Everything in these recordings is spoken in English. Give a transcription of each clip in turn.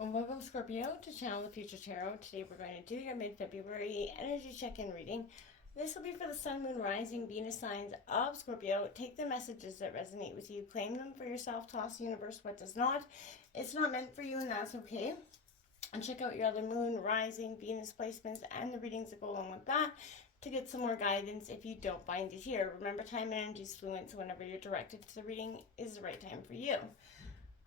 Welcome, Scorpio, to Channel the Future Tarot. Today we're going to do your mid-February energy check-in reading. This will be for the Sun, Moon, Rising, Venus signs of Scorpio. Take the messages that resonate with you, claim them for yourself, toss the universe what does not. It's not meant for you, and that's okay. And check out your other Moon, Rising, Venus placements and the readings that go along with that to get some more guidance if you don't find it here. Remember, time and energy is fluent, so whenever you're directed to the reading is the right time for you.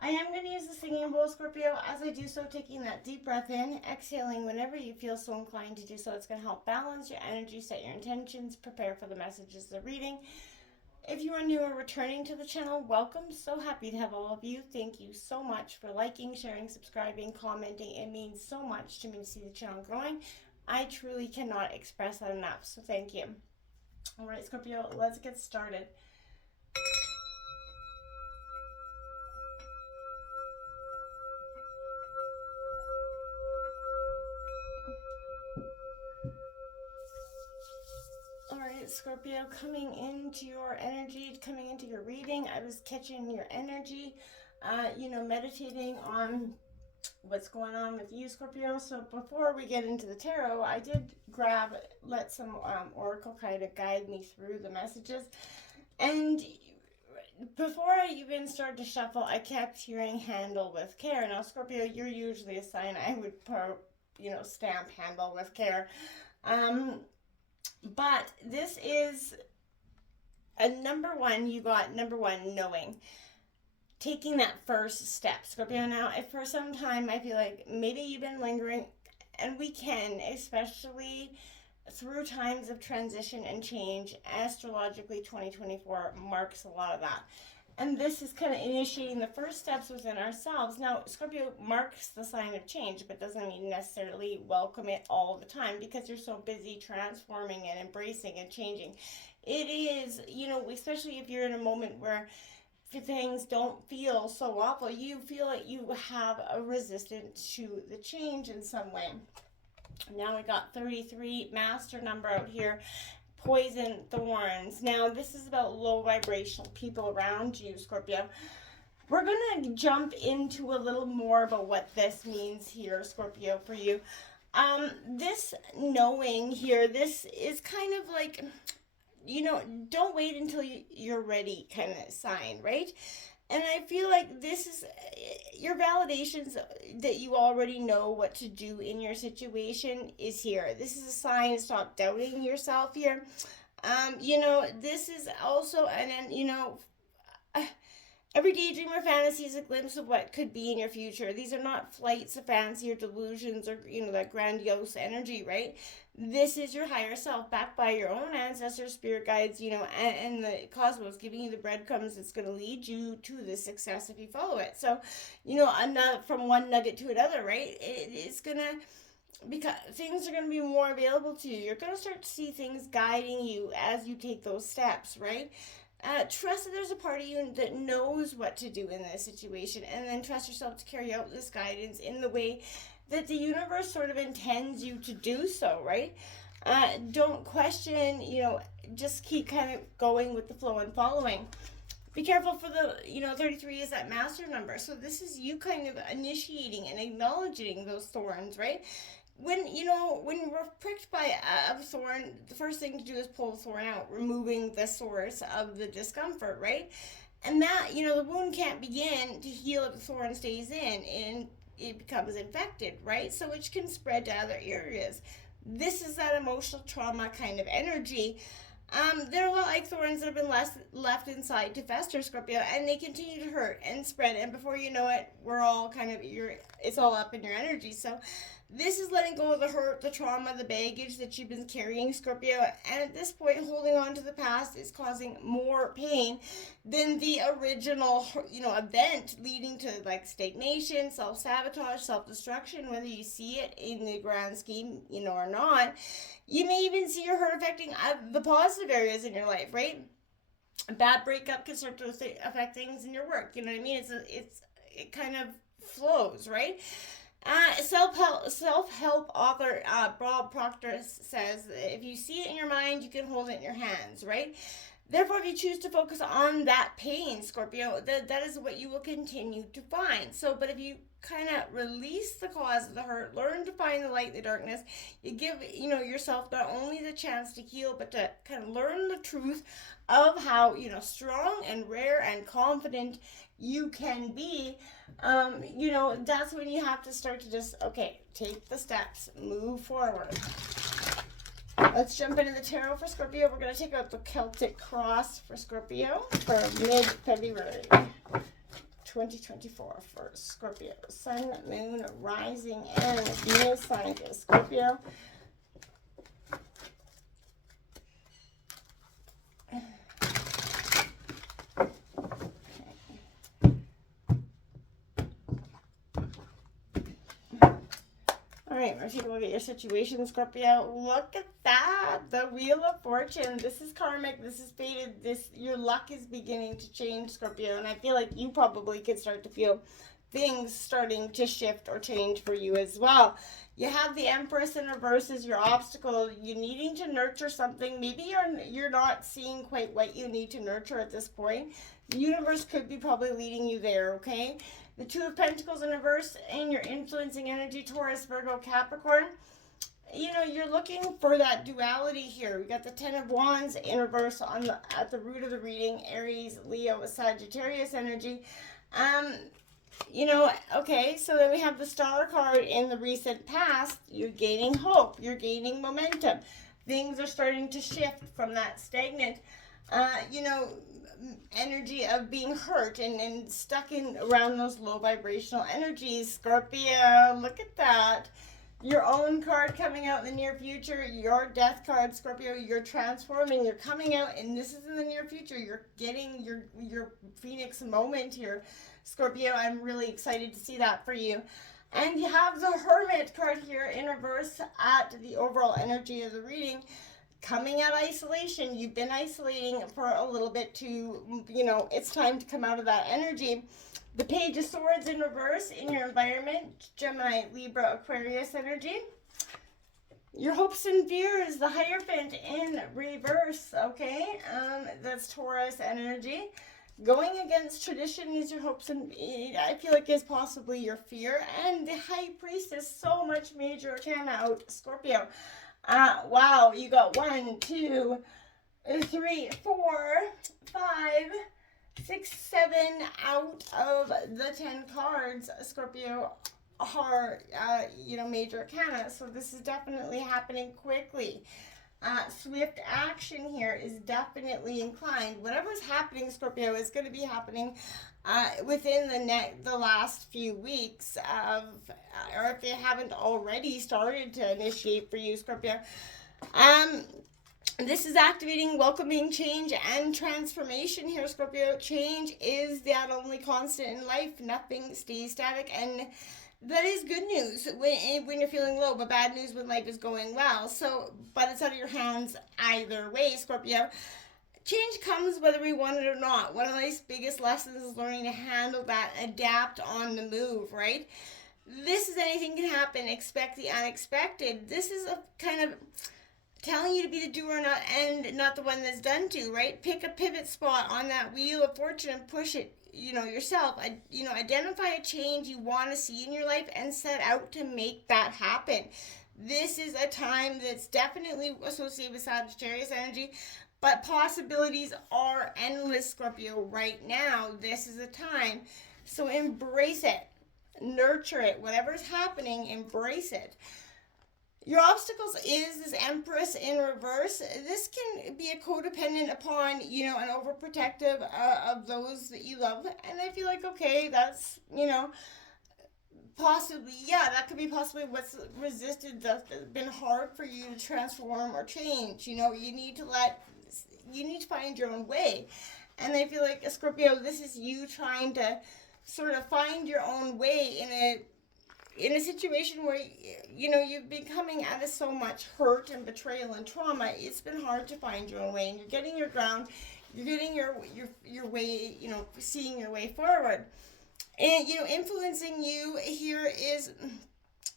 I am going to use the singing bowl, Scorpio. As I do so, taking that deep breath in, exhaling whenever you feel so inclined to do so. It's going to help balance your energy, set your intentions, prepare for the messages of the reading. If you are new or returning to the channel, welcome. So happy to have all of you. Thank you so much for liking, sharing, subscribing, commenting. It means so much to me to see the channel growing. I truly cannot express that enough, so thank you. All right, Scorpio, let's get started. Scorpio, coming into your energy, coming into your reading, I was catching your energy, meditating on what's going on with you, Scorpio. So before we get into the tarot, I did let some oracle kind of guide me through the messages. And before I even started to shuffle, I kept hearing handle with care. Now, Scorpio, you're usually a sign I would stamp handle with care. But this is a number one, knowing. Taking that first step, Scorpio. Now, if for some time I feel like maybe you've been lingering, and we can, especially through times of transition and change, astrologically 2024 marks a lot of that. And this is kind of initiating the first steps within ourselves. Now, Scorpio marks the sign of change, but doesn't mean necessarily welcome it all the time because you're so busy transforming and embracing and changing. It is, especially if you're in a moment where things don't feel so awful, you feel like you have a resistance to the change in some way. Now we got 33, master number out here. Poison thorns. Now, this is about low vibrational people around you, Scorpio. We're going to jump into a little more about what this means here, Scorpio, for you. This knowing here, this is kind of like, don't wait until you're ready kind of sign, right? And I feel like this is your validations that you already know what to do in your situation is here. This is a sign to stop doubting yourself here. This is also, every daydream or fantasy is a glimpse of what could be in your future. These are not flights of fancy or delusions or, that grandiose energy, right? This is your higher self backed by your own ancestors, spirit guides, and the cosmos giving you the breadcrumbs that's going to lead you to the success if you follow it. So, from one nugget to another, right? It's going to, because things are going to be more available to you. You're going to start to see things guiding you as you take those steps, right? Trust that there's a part of you that knows what to do in this situation, and then trust yourself to carry out this guidance in the way that the universe sort of intends you to do so, right? Don't question, just keep kind of going with the flow and following. Be careful for the, 33 is that master number. So this is you kind of initiating and acknowledging those thorns, right? When we're pricked by a thorn, the first thing to do is pull the thorn out, removing the source of the discomfort, right? And that, the wound can't begin to heal if the thorn stays in and it becomes infected, right? So which can spread to other areas. This is that emotional trauma kind of energy. They're a lot like thorns that have been left inside to fester, Scorpio, and they continue to hurt and spread. And before you know it, we're all kind of it's all up in your energy. So this is letting go of the hurt, the trauma, the baggage that you've been carrying, Scorpio. And at this point, holding on to the past is causing more pain than the original, event, leading to like stagnation, self-sabotage, self-destruction, whether you see it in the grand scheme, or not. You may even see your hurt affecting the positive areas in your life, right? A bad breakup can start to affect things in your work. You know what I mean? It kind of flows, right? Self-help author Bob Proctor says, if you see it in your mind, you can hold it in your hands, right? Therefore, if you choose to focus on that pain, Scorpio, that is what you will continue to find. So, but if you kind of release the cause of the hurt, learn to find the light in the darkness, you give, yourself not only the chance to heal, but to kind of learn the truth of how, strong and rare and confident you can be. That's when you have to start to just, okay, take the steps, move forward. Let's jump into the tarot for Scorpio. We're going to take out the Celtic Cross for Scorpio for mid-February 2024 for Scorpio. Sun, Moon, Rising, and Venus sign for Scorpio. Alright, we're going to take a look at your situation, Scorpio. Look at that. The Wheel of Fortune. This is karmic. This is fated. Your luck is beginning to change, Scorpio. And I feel like you probably could start to feel things starting to shift or change for you as well. You have the Empress in reverse as your obstacle. You needing to nurture something. Maybe you're not seeing quite what you need to nurture at this point. The universe could be probably leading you there, okay? The Two of Pentacles in reverse and your influencing energy, Taurus, Virgo, Capricorn. You're looking for that duality here. We got the Ten of Wands in reverse at the root of the reading, Aries, Leo, Sagittarius energy. Okay, so then we have the Star card in the recent past. You're gaining hope. You're gaining momentum. Things are starting to shift from that stagnant, energy of being hurt and stuck in around those low vibrational energies. Scorpio, look at that. Your own card coming out in the near future, your Death card, Scorpio. You're transforming, you're coming out, and this is in the near future. You're getting your Phoenix moment here, Scorpio. I'm really excited to see that for you. And you have the Hermit card here in reverse at the overall energy of the reading. Coming out of isolation. You've been isolating for a little bit it's time to come out of that energy. The Page of Swords in reverse in your environment, Gemini, Libra, Aquarius energy. Your hopes and fears, the Hierophant in reverse, okay? That's Taurus energy. Going against tradition is your hopes and I feel like is possibly your fear. And the High Priestess, so much major arcana out, Scorpio. Wow, you got 1, 2, 3, 4, 5, 6, 7 out of the 10 cards, Scorpio, are, major arcana. So this is definitely happening quickly. Swift action here is definitely inclined. Whatever's happening, Scorpio, is going to be happening within the last few weeks or if they haven't already started to initiate for you, Scorpio. This is activating welcoming change and transformation here, Scorpio. Change is that only constant in life. Nothing stays static, and that is good news when you're feeling low, but bad news when life is going well. So, but it's out of your hands either way, Scorpio. Change comes whether we want it or not. One of life's biggest lessons is learning to handle that, adapt on the move, right? This is anything can happen. Expect the unexpected. This is a kind of telling you to be the doer and not the one that's done to, right? Pick a pivot spot on that Wheel of Fortune and push it, yourself. Identify a change you want to see in your life and set out to make that happen. This is a time that's definitely associated with Sagittarius energy, but possibilities are endless, Scorpio, right now. This is a time. So embrace it. Nurture it. Whatever's happening, embrace it. Your obstacles is this Empress in reverse. This can be a codependent upon, an overprotective of those that you love. And I feel like, okay, that's, possibly, that could be possibly what's resisted, that's been hard for you to transform or change. You need to find your own way. And I feel like, Scorpio, this is you trying to sort of find your own way in a situation where, you've been coming out of so much hurt and betrayal and trauma. It's been hard to find your own way, and you're getting your ground, you're getting your way, seeing your way forward. And, influencing you here is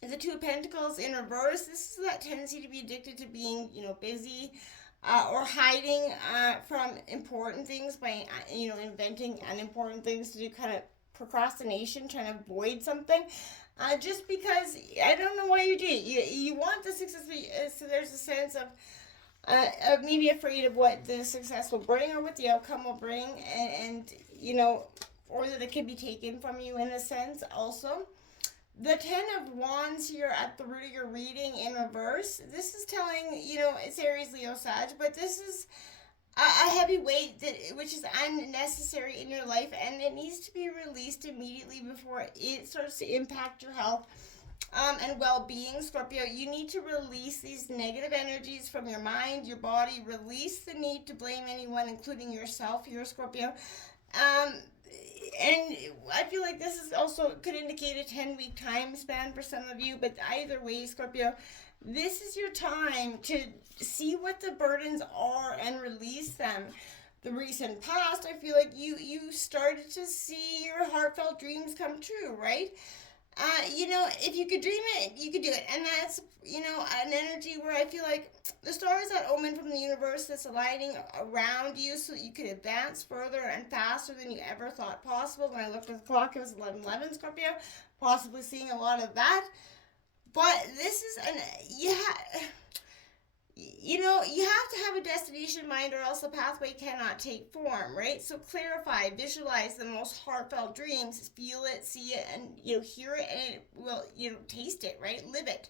the Two of Pentacles in reverse. This is that tendency to be addicted to being, busy, or hiding from important things by inventing unimportant things to do, kind of procrastination, trying to avoid something. Just because I don't know why you do it. You want the success, so there's a sense of maybe afraid of what the success will bring or what the outcome will bring, and or that it could be taken from you in a sense also. The Ten of Wands here at the root of your reading in reverse. This is telling, it's Aries, Leo, Sag, but this is a heavy weight which is unnecessary in your life, and it needs to be released immediately before it starts to impact your health and well-being. Scorpio, you need to release these negative energies from your mind, your body. Release the need to blame anyone, including yourself here, Scorpio. And I feel like this is also could indicate a 10-week time span for some of you, but either way, Scorpio, this is your time to see what the burdens are and release them. The recent past, I feel like you started to see your heartfelt dreams come true, right? If you could dream it, you could do it. And that's, an energy where I feel like the star is that omen from the universe that's aligning around you so that you could advance further and faster than you ever thought possible. When I looked at the clock, it was 11:11, Scorpio, possibly seeing a lot of that. But this is you have to have a destination in mind, or else the pathway cannot take form, right? So clarify, visualize the most heartfelt dreams, feel it, see it, and hear it, and it will taste it, right? Live it.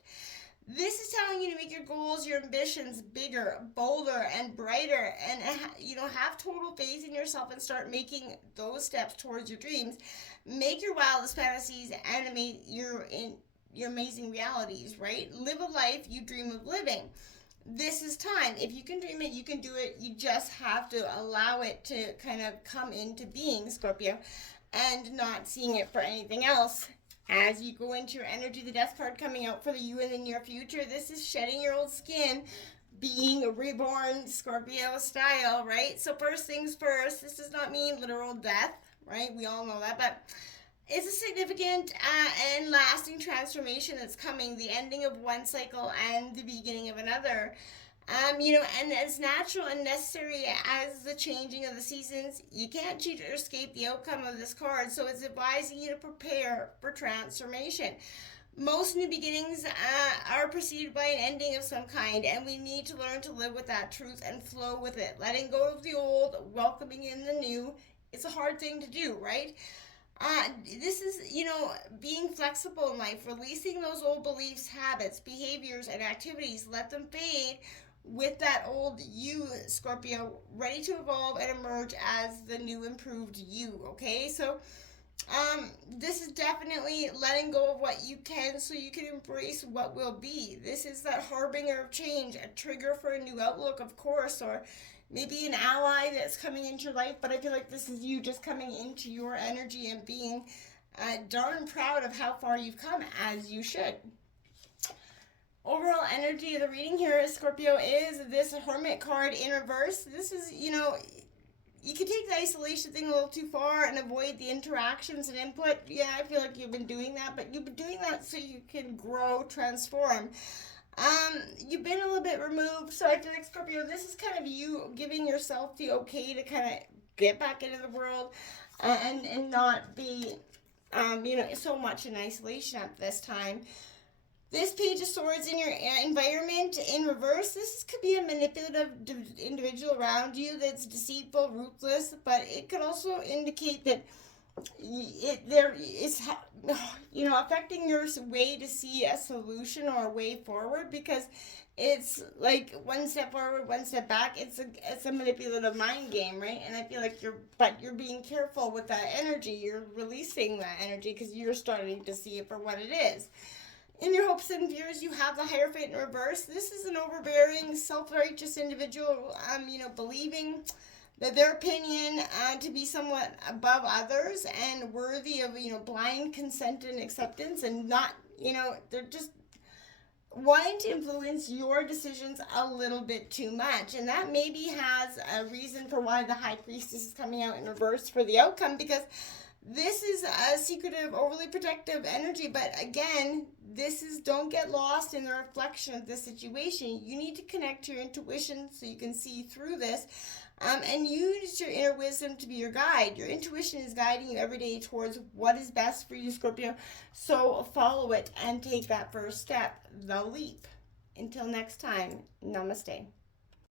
This is telling you to make your goals, your ambitions bigger, bolder, and brighter, and have total faith in yourself and start making those steps towards your dreams. Make your wildest fantasies animate your amazing realities, right? Live a life you dream of living. This is time. If you can dream it, you can do it. You just have to allow it to kind of come into being, Scorpio, and not seeing it for anything else. As you go into your energy, the Death card coming out for you in the near future, this is shedding your old skin, being a reborn Scorpio style, right? So first things first, this does not mean literal death, right? We all know that, but it's a significant and lasting transformation that's coming, the ending of one cycle and the beginning of another. And as natural and necessary as the changing of the seasons, you can't cheat or escape the outcome of this card, so it's advising you to prepare for transformation. Most new beginnings are preceded by an ending of some kind, and we need to learn to live with that truth and flow with it. Letting go of the old, welcoming in the new. It's a hard thing to do, right? This is, being flexible in life, releasing those old beliefs, habits, behaviors, and activities. Let them fade with that old you, Scorpio, ready to evolve and emerge as the new improved you, okay? So, this is definitely letting go of what you can so you can embrace what will be. This is that harbinger of change, a trigger for a new outlook, of course, or maybe an ally that's coming into your life, but I feel like this is you just coming into your energy and being darn proud of how far you've come, as you should. Overall energy of the reading here, Scorpio, is this Hermit card in reverse. This is, you can take the isolation thing a little too far and avoid the interactions and input. Yeah, I feel like you've been doing that, but you've been doing that so you can grow, transform. You've been a little bit removed, so I feel like, Scorpio, this is kind of you giving yourself the okay to kind of get back into the world and not be, so much in isolation at this time. This Page of Swords in your environment in reverse, this could be a manipulative individual around you that's deceitful, ruthless, but it could also indicate that there is, affecting your way to see a solution or a way forward, because it's like one step forward, one step back. It's a manipulative mind game, right? And I feel like you're being careful with that energy. You're releasing that energy because you're starting to see it for what it is. In your hopes and fears, you have the Hierophant in reverse. This is an overbearing, self-righteous individual, believing that their opinion to be somewhat above others and worthy of, blind consent and acceptance, and not, they're just wanting to influence your decisions a little bit too much. And that maybe has a reason for why the High Priestess is coming out in reverse for the outcome, because This is a secretive, overly protective energy, but again, this is, don't get lost in the reflection of the situation. You need to connect to your intuition so you can see through this, and use your inner wisdom to be your guide. Your intuition is guiding you every day towards what is best for you, Scorpio. So follow it and take that first step, the leap. Until next time, namaste.